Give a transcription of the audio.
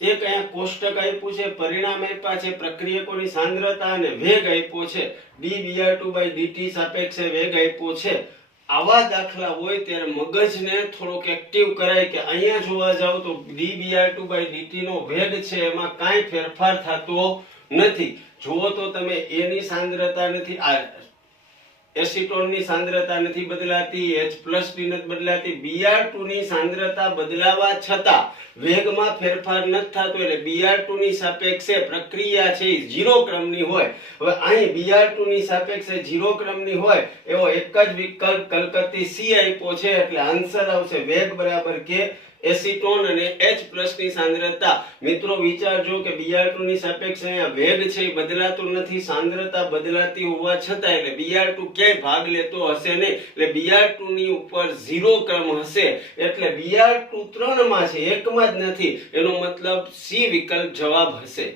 એક અહીંયા કોષ્ટક આપ્યું છે, પરિણામ આપ્યા છે, પ્રક્રિયકોની સાંદ્રતા અને વેગ આપ્યો છે, dBr2/dt સાપેક્ષે વેગ આપ્યો છે. આવા દાખલા હોય ત્યારે મગજને થોડોક એક્ટિવ કરાય કે અહીંયા જોવા જાવ તો dBr2/dt નો વેગ છે એમાં કાંઈ ફેરફાર થતો નથી. જુઓ તો તમે A ની સાંદ્રતા નથી, એસિટોનની સાંદ્રતા નથી બદલાતી, H+D નથી બદલાતી, Br2 ની સાંદ્રતા બદલાવા છતાં વેગમાં ફેરફાર નથી થતો. એટલે Br2 ની સાપેક્ષે પ્રક્રિયા છે એ 0 ક્રમની હોય. હવે અહીં Br2 ની સાપેક્ષે 0 ક્રમની હોય એવો એક જ વિકલ્પ કલકત્તી C આપ્યો છે. એટલે આન્સર આવશે વેગ બરાબર કે એસિટોન અને H+ ની સાંદ્રતા. મિત્રો વિચારજો કે Br2 ની સાપેક્ષે અહીંયા વેગ છે એ બદલાતો નથી, સાંદ્રતા બદલાતી હોવા છતાં એટલે Br2 ક્યાંય ભાગ લેતો હશે નહીં. એટલે Br2 ની ઉપર 0 ક્રમ હશે. એટલે Br2 3 માં છે, 1 માં જ નથી. એનો મતલબ C વિકલ્પ જવાબ હશે.